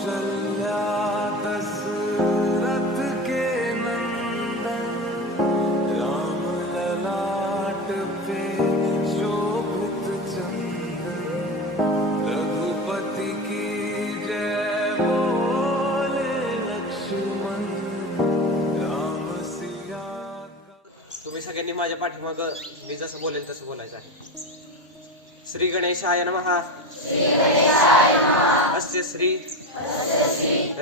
कौशल्या दशरथ के नंदन राम ललाट पे शोभित चंदन रघुपति की जय बोले लक्ष्मण राम सिया तुम्ही सगळ्यांनी माझ्या पाठीमाग मी जसं बोलेल तसं बोलायचं आहे. श्री गणेशाय नमः. अस्य श्री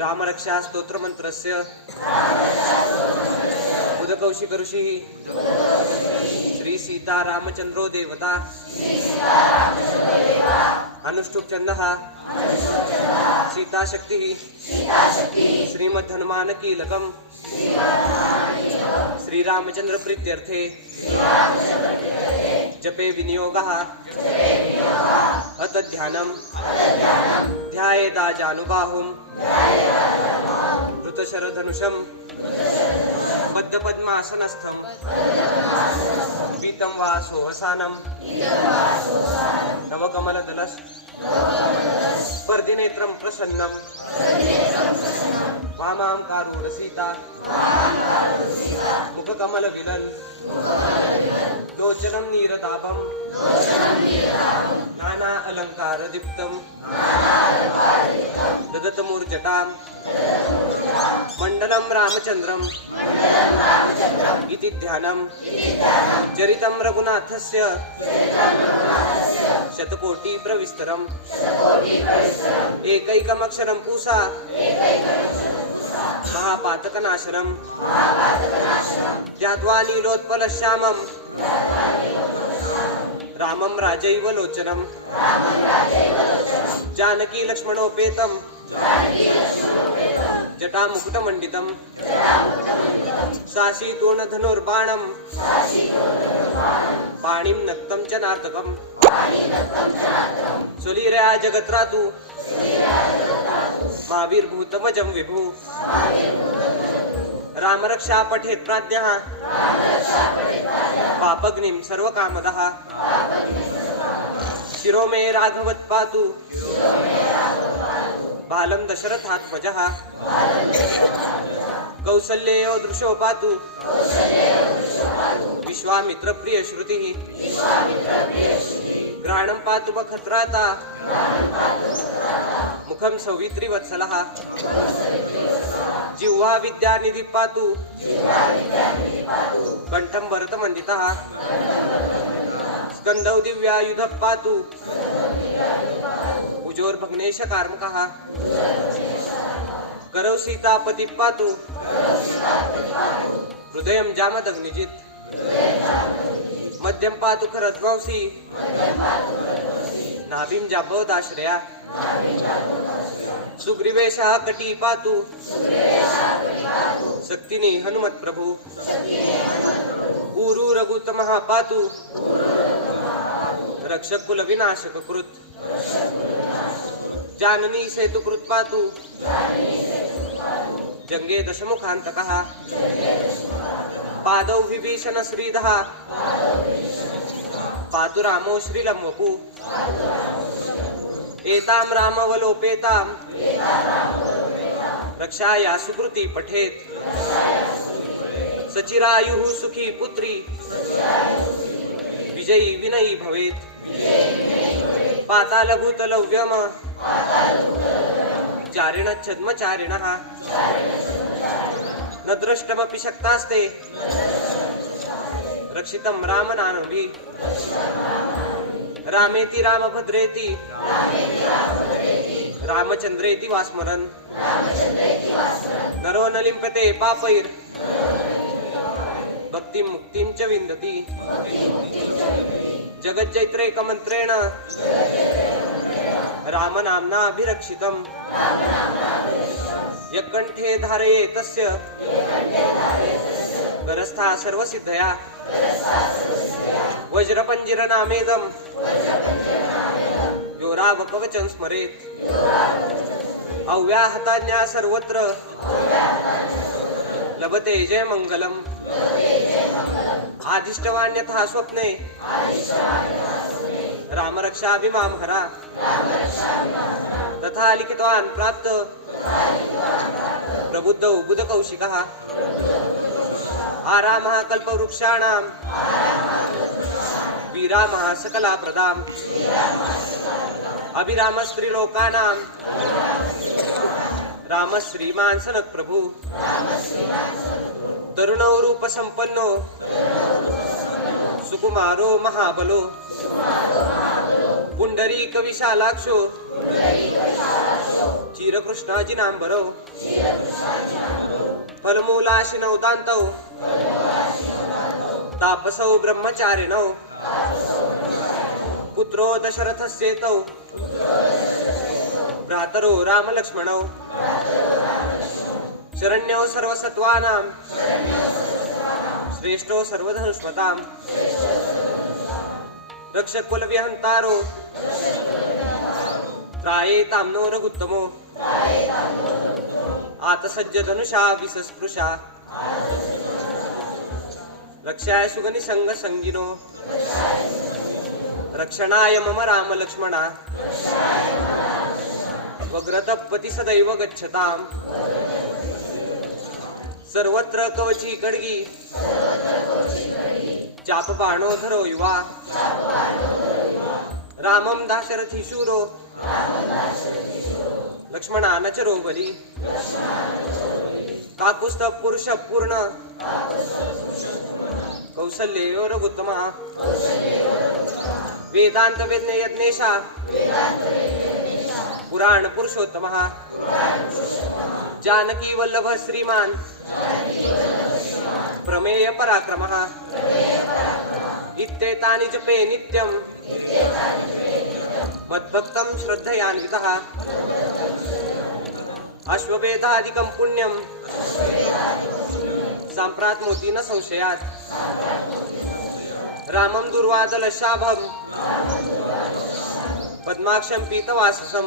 रामरक्षा स्तोत्र मंत्रस्य उदकौशिक ऋषिः श्री सीता रामचंद्रो देवता अनुष्टुप छंदः सीता शक्तिः श्रीमद् हनुमान कीलकम् श्री रामचंद्र प्रीत्यर्थे जपे विनियोगः अत ध्यानम् ध्यायेदाजानुबाहुम् ऋतशरधनुषम् बद्धपद्मासनस्थम् पीतं वा सोहसानम् नवकमलदलस् स्पर्धिनेत्रं प्रसन्नम् वामां कारुणसीता मुखकमलविलन् लोचनं नीरतापम् नाना अलङ्कारदीप्तम् ददतमूर्जटाम् मण्डलं रामचन्द्रम् इति ध्यानं चरितं रघुनाथस्य शतकोटिप्रविस्तरम् एकैकमक्षरं पूषा महापातकनाशनम् ध्यात्वा नीलोत्पलश्यामम् रामं राजैव लोचनम् जानकी लक्ष्मणोपेतम् जटामुकुटमण्डितम् साशीतूर्णधनुर्बाणम् पाणिं नक्तं च नार्तकम् सुलीलया जगत्रातु महावीर्भूतमजं विभु रामरक्षा पठेत् प्राज्ञः पापग्निं सर्वकामदः शिरो मे राघवत् पातु बालं दशरथात्मजः कौसल्येयो दृशो पातु विश्वामित्रप्रिय श्रुतिः घ्राणं पातु मखत्राता मुखं सौवित्रीवत्सलः जिह्वा विद्यानिधि पातु कंठं भरतमण्डितः स्कन्धौ दिव्यायुधः पातु उजोर्भग्नेशकार्मुकः करौ सीतापतिः पातु हृदयं जामदग्निजित् मध्यं पातु खरध्वंसी नाभिं जाम्बवदाश्रया सुग्रीवेशः कटी पातु शक्तिनी हनुमत्प्रभु ऊरू रघुत्तमः पातु रक्षक कुल विनाशक कृत जाननी सेतुकृत पातु जंगे दशमुखान्तकः पादौ विभीषण श्रीधः पातु रामो श्रीलम्वपु एतां रामवलोपेतां रक्षाया सुकृति पठेत् सचिरायुः सुखी पुत्री विजयी विनयी भवेत् पातालभूतलव्यम चारिणच्छद्मचारिणः न द्रष्टमपि शक्तास्ते रक्षितं रामनानवी रामेति रामभद्रेति रामचन्द्रेति वा स्मरन् नरो न लिम्पते पापैर् भक्तिं मुक्तिं च विन्दति जगज्जैत्रैकमन्त्रेण रामनाम्नाभिरक्षितम् यत्कण्ठे धारये तस्य करस्था सर्वसिद्धया वज्रपञ्जरनामेदम् यो रावकवचं स्मरेत् अव्याहताज्ञा सर्वत्र लभते जयमङ्गलम् आदिष्टवान्यथा स्वप्ने रामरक्षा विमां हरा तथा लिखितवान् प्राप्त प्रबुद्धौ बुधकौशिकः आरामः कल्पवृक्षाणां विरामः सकलाप्रदाम् अभिरामस्त्रिलोकानां रामः श्रीमान् सनक प्रभु तरुणौ रूपसम्पन्नो सुकुमारो महाबलो पुण्डरीकविशालाक्षो चिरकृष्णाजिनाम्बरौ फलमूलाशिनौ दान्तौ तापसौ ब्रह्मचारिणौ पुत्रो दशरथस्येतौ भ्रातरो रामलक्ष्मणौ शरण्यो सर्वसत्त्वानां श्रेष्ठो सर्वधनुष्मताम् रक्षकुलविहन्तारो त्रायेतां नो रघुत्तमो आतसज्ज धनुषा विसस्पृशा रक्षाय सुगनिसंग संगिनो रक्षणाय मम राम लक्ष्मणा वग्रतपति सदैव गच्छताम् सर्वत्र कवची खड्गी चापबाणो धरो युवा रामं दाशरथी शूरो लक्ष्मणान चरो बली काकुस्थ पुरुष पूर्ण कौसल्यो रघुत्तमा वेदांत वेद्य यज्ञेशा पुराण पुरुषोत्तमः जानकी वल्लभ श्रीमान प्रमेय पराक्रमः इत्येतानि जपे नित्यं मद्भक्तं श्रद्धयान्वितः अश्वमेधादिकं पुण्यं साम्प्रात्मोति न संशयात् रामं दुर्वादलशाभं पद्माक्षं पीतवाससं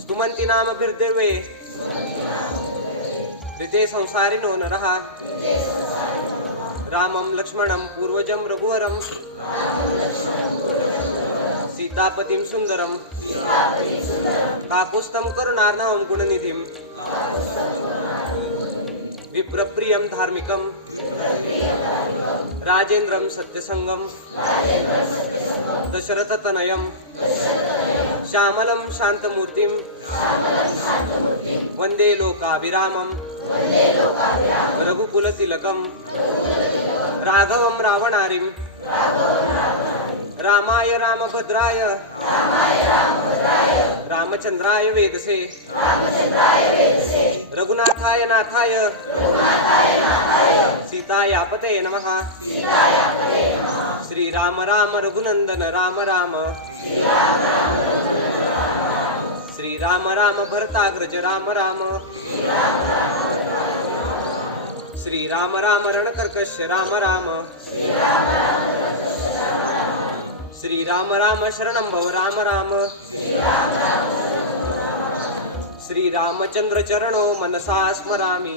स्तुमन्ति नामभिर्दिर्वे ऋते संसारिणो नरः रामं लक्ष्मणं पूर्वजं रघुवरं सीतापतिं सुन्दरं काकुस्थं करुणार्णवं गुणनिधिं विप्रप्रियं धार्मिकं राजेन्द्रं सत्यसंगं दशरथतनयं श्यामलं शान्तमूर्तिं वन्दे लोकाभिरामं रघुकुलतिलकं राघवं रावणारिं रामाय रामभद्राय रामचंद्राय वेदसे रघुनाथाय नाथाय सीतायापते नमः श्रीराम राम रघुनंदन राम राम श्रीराम राम भरताग्रज राम राम श्रीराम राम रणकर्कश राम राम श्रीराम राम शरणं भव राम राम श्रीरामचंद्र चरणो मनसा स्मरामि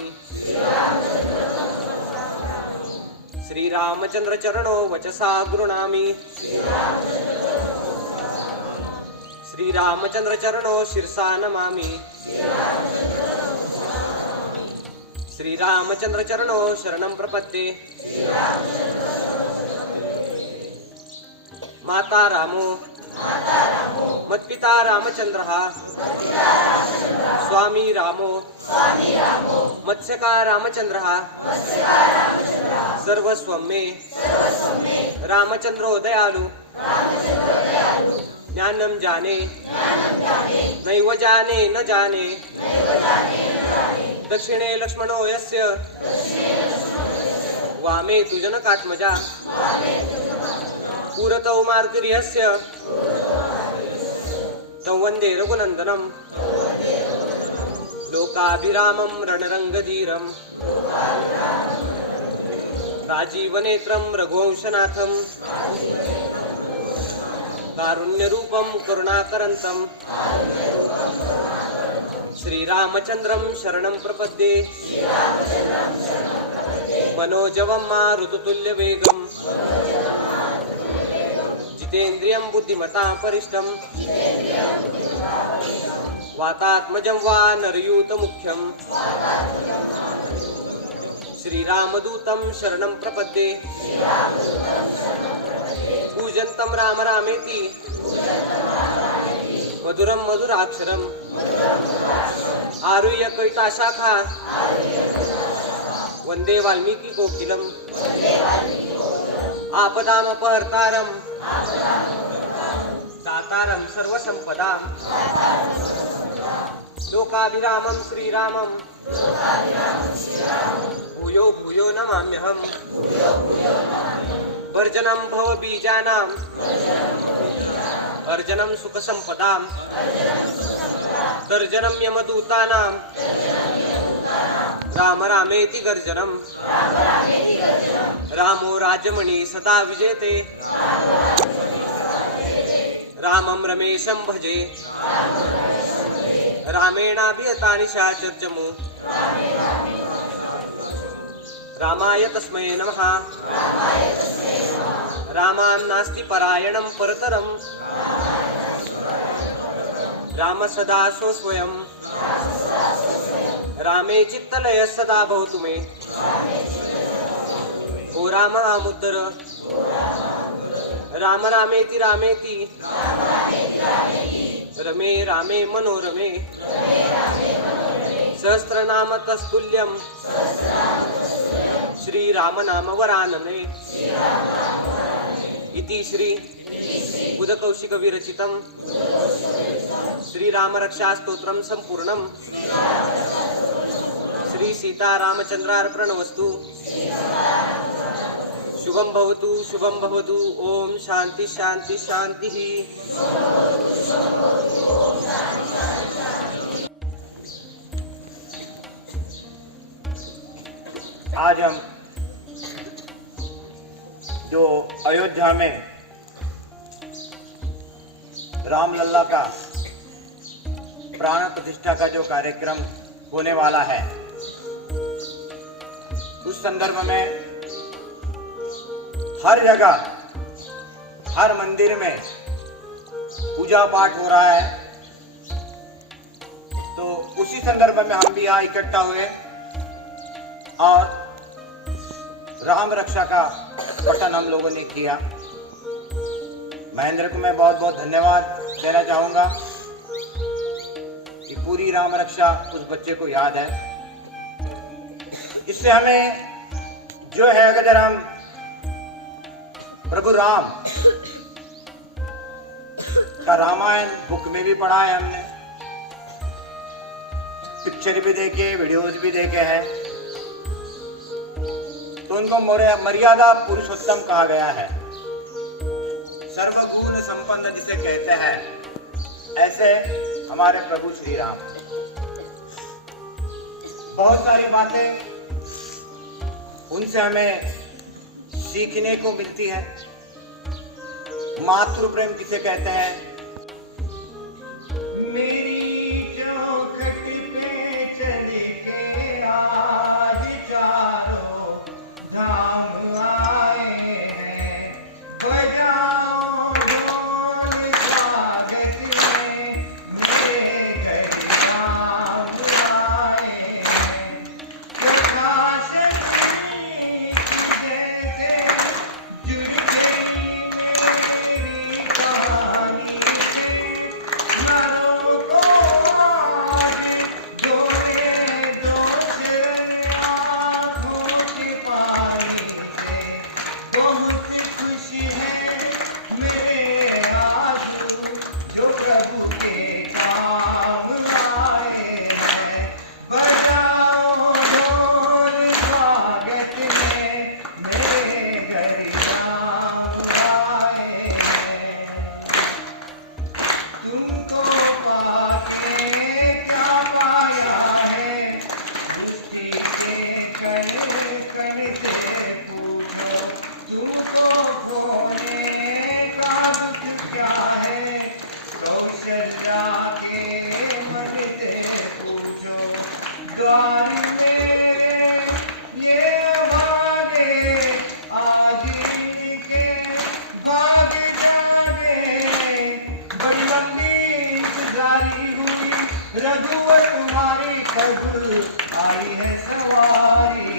श्रीरामचंद्र चरणो वचसा गृह्णामि श्रीरामचंद्र चरणो शिरसा नमामि श्रीरामचंद्र चरणो शरणं प्रपद्ये माता रामो मत्पिता रामचंद्रः स्वामी रामो मत्स्यका रामचंद्रः सर्वस्वं मे रामचंद्रो दयालु ज्ञानं जाने नैव जाने न जाने दक्षिणे लक्ष्मणो यस्य वामे तु जनकात्मजा पुरतौ मार्गरीयस्य तं वन्दे रघुनन्दनं लोकाभिरामं रणरङ्गधीरं राजीवनेत्रं रघुवंशनाथं कारुण्यरूपं करुणाकरन्तं श्रीरामचन्द्रं शरणं प्रपद्ये मनोजवं मारुततुल्यवेगं जितेन्द्रियं बुद्धिमतां परिष्टं वातात्मजं वा नरयूतमुख्यं श्रीरामदूतं शरणं प्रपद्ये पूजन्तं राम रामेति मधुरं मधुराक्षरम् आरुह्य कविताशाखा वन्दे वाल्मीकि कोकिलम् आपदामपहर्तारं दातारं सर्वसम्पदां लोकाभिरामं श्रीरामं भूयो भूयो नमाम्यहम् वर्जनं भवबीजानां अर्जनं सुखसम्पदां तर्जनं यमदूतानां राम रामेति गर्जनं रामो राजमणि सदा विजेते रामं रमेशं भजे रामेणाभिहतानिशा चर्चमु रामाय तस्मै नमः रामां नास्ति परायणं परतरं राम सदा सो स्वयं रामे चित्तलय सदा भवतु मे ओ राम आमुद्र राम रामेति रामेति रमे रामे मनोरमे सहस्रनाम तस्तुल्यं श्रीराम नाम वरानने इति श्री बुधकौशिक विरचितं श्रीराम रक्षा स्तोत्रं संपूर्णं श्री सीतारामचंद्रार्पणमस्तु शुभं भवतु ओम शांति शांति शांति। आज हम जो अयोध्या में रामलला का प्राण प्रतिष्ठा का जो कार्यक्रम होने वाला है, उस संदर्भ में हर जगह हर मंदिर में पूजा पाठ हो रहा है। तो उसी संदर्भ में हम भी यहाँ इकट्ठा हुए और राम रक्षा का पठन हम लोगों ने किया। महेंद्र को मैं बहुत बहुत धन्यवाद देना चाहूँगा कि पूरी राम रक्षा उस बच्चे को याद है। इससे हमें जो है, अगर हम प्रभु राम का रामायण बुक में भी पढ़ा है, हमने पिक्चर भी देखे, वीडियोज भी देखे हैं, तो उनको मर्यादा पुरुषोत्तम कहा गया है। सर्वगुण संपन्न जिसे कहते हैं, ऐसे हमारे प्रभु श्री राम। बहुत सारी बातें उनसे हमें सीखने को मिलती है। मातृ प्रेम किसे कहते हैं? मेरी चौखट पे चल के आज चारों धाम आए हैं, बजाओ ढोल स्वागत में मेरे घर राम आए हैं। कथा शक्ति जैसे जुड़ गई मेरी कहानी से, मरो को आज जोड़े दो चरण आँखों के पानी से। बहुत खुशी है मेरे आंसू जो प्रभु के काम आए हैं, बजाओ ढोल स्वागत में मेरे घर राम आए हैं। तुमको पाके क्या पाया है, दृष्टि के कण कण से पूछो। तुमको खोने का दुख क्या है, कौशल्या के मन से पूछो। द्वार मेरे ये भागे आज के भाग जाने, बड़ी लंबी गुजारी हुई रघुवर तुम्हारी कब आई है सवारी।